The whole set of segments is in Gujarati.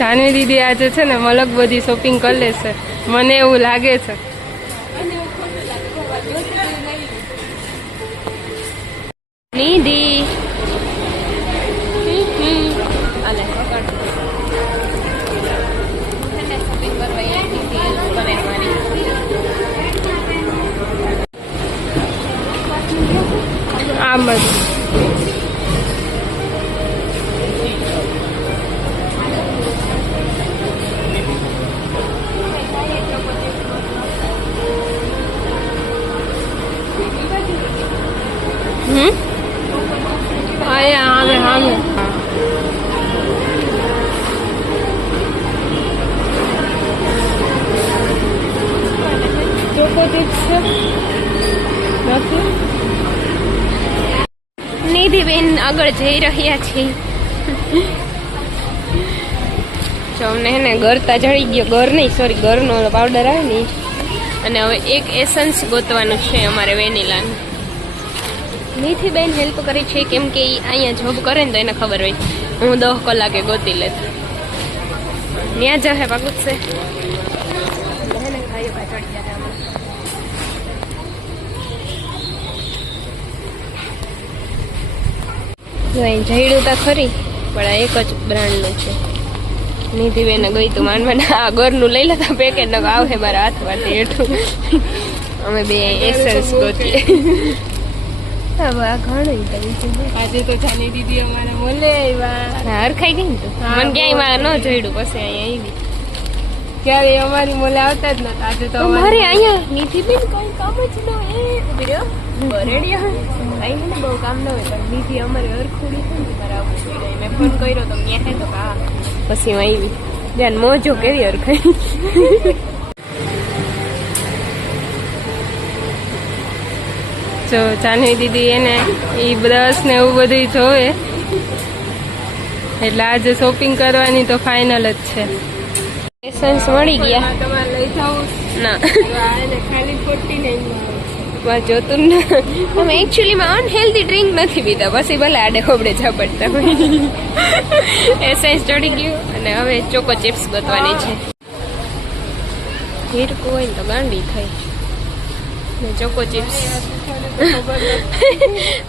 જાનવી દીદી આજે છે ને મલક બધી શોપિંગ કરી લેશે, મને એવું લાગે છે. નિધિ આમ જ નિધિબેન આગળ જઈ રહ્યા છે. જો અમને ને ગરતા જળી ગયો, ગર નહીં સોરી ગરનો પાવડર આવે ને, અને હવે એક એસન્સ ગોતવાનું છે અમારે વેનીલાનું. નિધિબેન હેલ્પ કરે છે કેમ કે અહીંયા જોબ કરે ને તો એને ખબર હોય હું 10 કલાકે ગોતી લેત. ત્યાં જશે પાકું છે. જો અહીં જઈડું તા ખરી, પણ આ એક જ બ્રાન્ડનું છે. નિધિબેન ગઈ તું માનવાના આ ઘરનું લઈ લેતા પેકેટ ન આવે મારા હાથમાંથી હેઠું. અમે બે એસન્સ ગોતીએ. હવે આ ઘણું આજે તો જાની દીદી અમારે બોલે આવ્યા, હરખાઈ ગઈ ને તો મને ક્યાંય ન જઈડું. પછી અહીંયા આવી ક્યારે અમારી મોલે આવતા જ નતા. આજે તો અમારે અહીંયા નિધિબેન કઈ કામ જ ન હોય, બરેડિયા કઈ ને બહુ કામ ન હોય, પણ નિધિ અમારી હરખુડી છે ને તારે આવું છે. મેં ફોન કર્યો તો ત્યાં હે તો હા, પછી હું આવી ધ્યાન મોજો કેવી હરખાઈ. જો જાનવી દીદી એને એ બ્રશ ને એવું બધું જોવે, એટલે આજે શોપિંગ કરવાની તો ફાઇનલ જ છે. એસન્સ મળી ગયા. તમારે લઈ જાવ ના ખાલી 49 જોતું ને. અમે એકચ્યુઅલીમાં અનહેલ્ધી ડ્રિંક નથી પીતા, પછી ભલે આડે ખોબડે ઝાપડતા હોય. એસન્સ ચડી ગયું અને હવે ચોકો ચિપ્સ ગોતવાની છે. હીરકું હોય ને તો ગાંડી થાય. ચોકો ચિપ્સ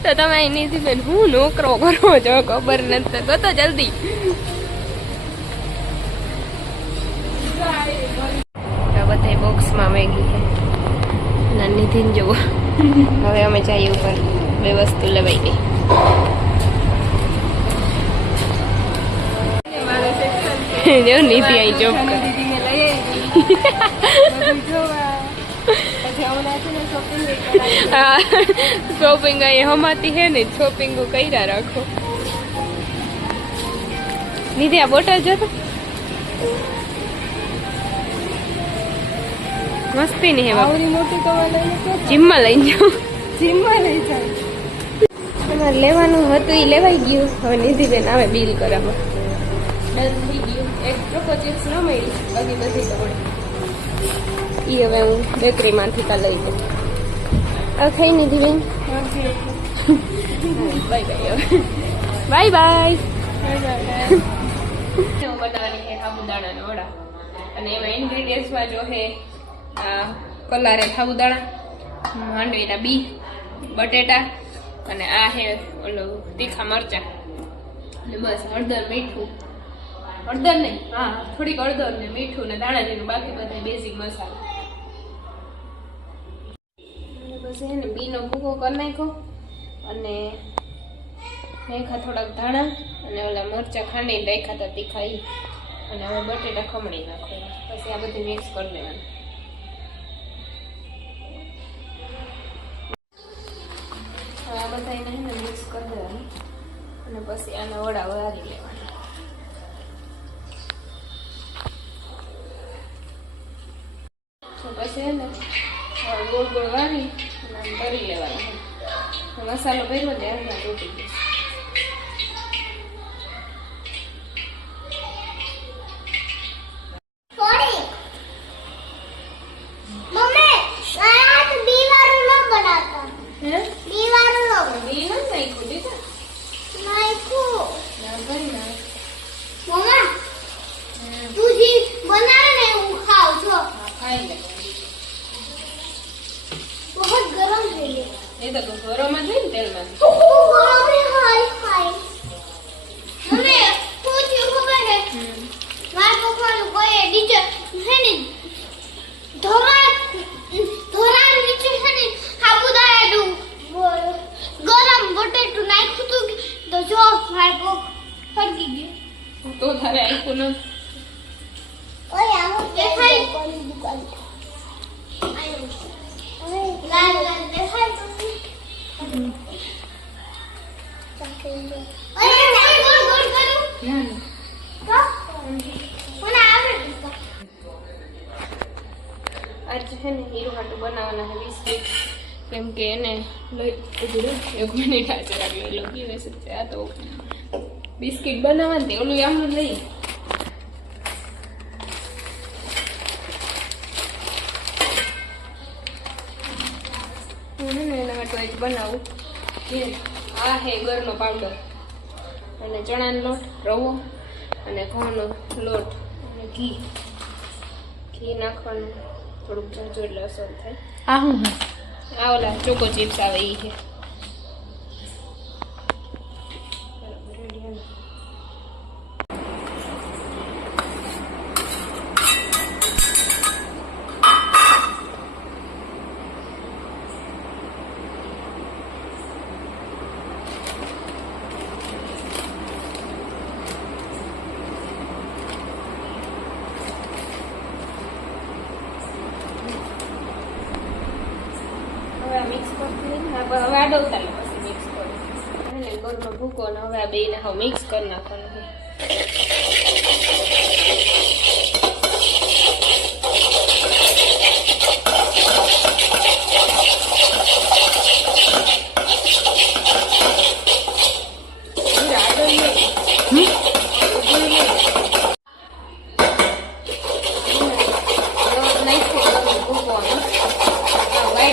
તો તમે અહીંથી બેન હું નોકરો કરો છો ખબર નથી, ગોતો જલ્દી. બધા બોક્સમાં મેગી છે નિધિન જુઓ. હવે અમે જઈએ ઉપર, 2 વસ્તુ લેવાઈ ગઈ. જો નિધિ અહીં જોબ કરે. શોપિંગ અહીં હમાતી હે ને, શોપિંગ કર્યા રાખો. નિધિ આ બોટલ જતો મસ્તી નહીં હે. જીમમાં લઈ જાઉં, જીમમાં લઈ જાઉં. તમારે લેવાનું હતું એ લેવાઈ ગયું. હવે નિધિબેન આવે બિલ કરાવવા. ડન થઈ ગયું. એક ચોકો ચિપ્સ ન મળી, બાકી બધી તો મળી. એ હવે હું બેકરીમાંથી તા લઈ દઉં. ખાઈ નિધિબેન બાય બાય. Bye bye. બનાવવાની છે સાબુદાણાના વડા, અને એમાં ઇન્ગ્રીડિયન્ટ્સમાં જો હે કલારે સાબુદાણા, માંડવીના બી, બટેટા, અને આ હે ઓલો તીખા મરચા, અને બસ હળદર મીઠું, હળદર નહીં હા થોડીક હળદર ને મીઠું ને દાણાજીરું, બાકી બધા બેઝિક મસાલા. બસ એને બીનો ભૂકો કરી નાખો, અને નાખ્યા થોડાક ધાણા, અને ઓલા મરચા ખાંડીને રાખ્યા હતા તીખા ઈ, અને હવે બટેટા ખમણી નાખો. પછી આ બધું મિક્સ કરી દેવાનું. આ બધા એને મિક્સ કરી દેવાનું, અને પછી આના વડા વારી લેવાના. તો પછી એને ગોળ ગોળ વારી અને તરી લેવાના. મસાલો ભર્યો ને એમાં તૂટી જશે. તો તારે આપ્યું ન ઓય આમ દેખાય કોની દુકાન લાલ લાલ દેખાય તમને અરે ગોળ ગોળ કરું ના મને આવડે આજે છે ને હીરો હાટું બનાવવાના છે બિસ્કિટ કેમ કે એને લઈ એક મિનિટ આજે લઈ લો પીવે છે આ તો બિસ્કિટ બનાવવાની ઓલું આમ લઈ એના માટે આજ બનાવું આ હે ગરનો પાવડર અને ચણાનો લોટ રવો અને ઘઉંનો લોટ અને ઘી નાખવાનું થોડુંક જાજુ એટલે અસર થાય આ હું આ ઓલા ચોકો ચિપ્સ આવે એ છે મિક્સ કરતી હવે આડવતા પછી મિક્સ કરું અને ગોળમાં ભૂકો ને હવે આ બેને હવે મિક્સ કરી નાખવાનું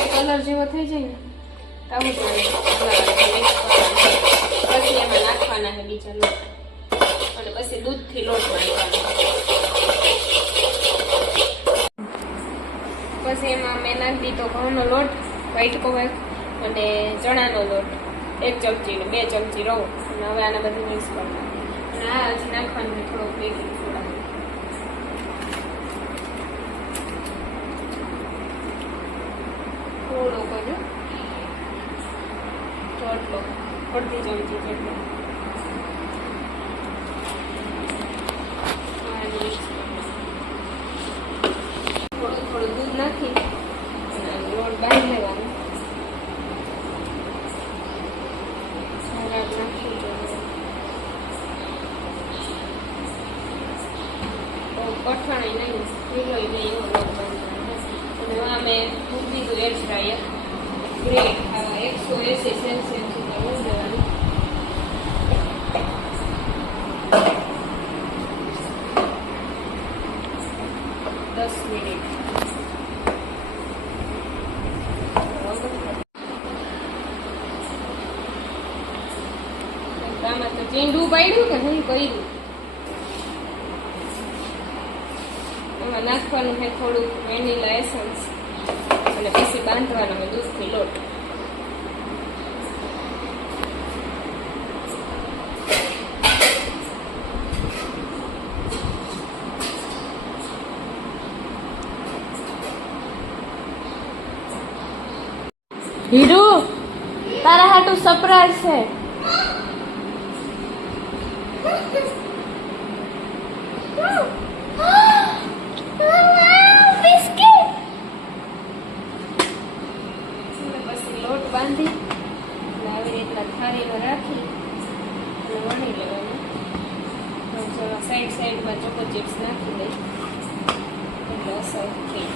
કલર જેવો થઈ જાય ને પછી એમાં નાખવાના છે બીજા લોટ અને પછી દૂધથી લોટ નાખવાનો પછી એમાં મેં નાખી દીધો ઘઉંનો લોટ વ્હાઈટ કોવેક અને ચણાનો લોટ 1 ચમચી ને 2 ચમચી રવો અને હવે આને બધું મિક્સ કરવાનું અને આ હજી નાખવાનું છે થોડોક બેકિંગ સોડા થોડો કર્યો ચોટલો અડધી ચમચી જેટલો થોડું થોડું દૂધ નાખી લોટ બાંધી લેવાનો કઠણ નહીં ઢીલો નહીં એવો લોટ બાંધવાનો અને અમે મૂકી દીધું એર ફ્રાયર બ્રેડ 180 સેલ્સિયસ સુધી મૂકી દેવાનું 10 મિનિટ આમાં તો ચીંડું પાડ્યું કે હું કર્યું એમાં નાખવાનું છે થોડુંક વેનીલા એસન્સ અને પછી બાંધવાનો છે દૂધથી લોટ હીરુ તારા હાટુ સરપ્રાઈઝ છે બાંધી આવી રીતના થાળીમાં રાખી અને વણી લેવાનું સાઈડ સાઈડમાં ચોકો ચિપ્સ નાખી દઈ એટલે અસર થઈ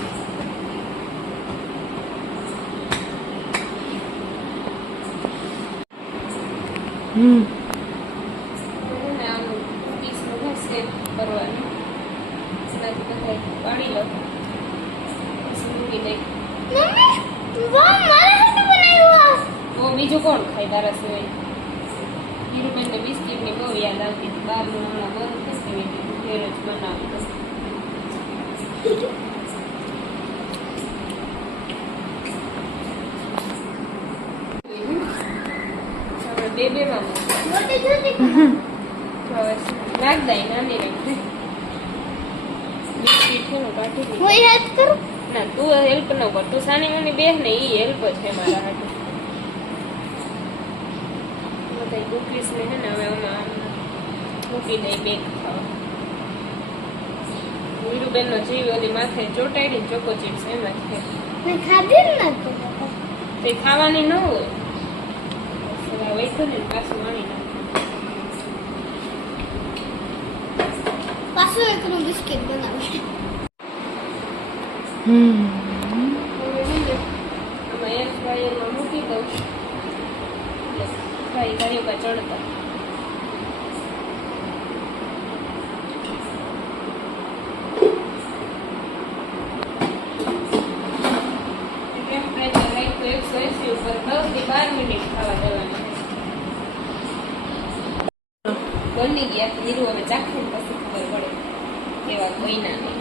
આનું પીસ બધા સેટ કરવાનું એનાથી બધા પાડી લો પછી મૂકી દઈ તો બીજું કોણ ખાય તારા સિવાય હીરુબેનને બિસ્કિટની બહુ યાદ આવતી હતી બહારનું હમણાં બંધ થશે ઘેર જ બનાવતું બે માં નાખ દઈ નાની રાખી બિસ્કિટ છે કાઢી દઈ ના તું હેલ્પ ન કર તું સાની માની બેહ ને ઈ હેલ્પ છે મારા હાટુ બધા કુકીઝ ને છે ને હવે આમાં મૂકી દઈ બેગ ખાવા. વીરુબેનનો જીવ ઓલી માથે ચોટાડી ચોકો ચિપ્સ એમાં જ છે. મેં ખાધી જ નથી. તે ખાવાની ન હોય વૈઠું ને પાછું વાણી નાખ. પાછું એકનું બિસ્કિટ બનાવે. આમાં એર ફ્રાયરમાં મૂકી દઉં ફ્રાય કર્યો કા ચડતા. ટેમ્પરેચર રાખ્યું 180 ઉપર 10 થી 12 મિનિટ ખાવા દેવાની. બની ગયા જીરું હવે ચાખીને પછી ખબર પડે કેવા કોઈ ના નહીં.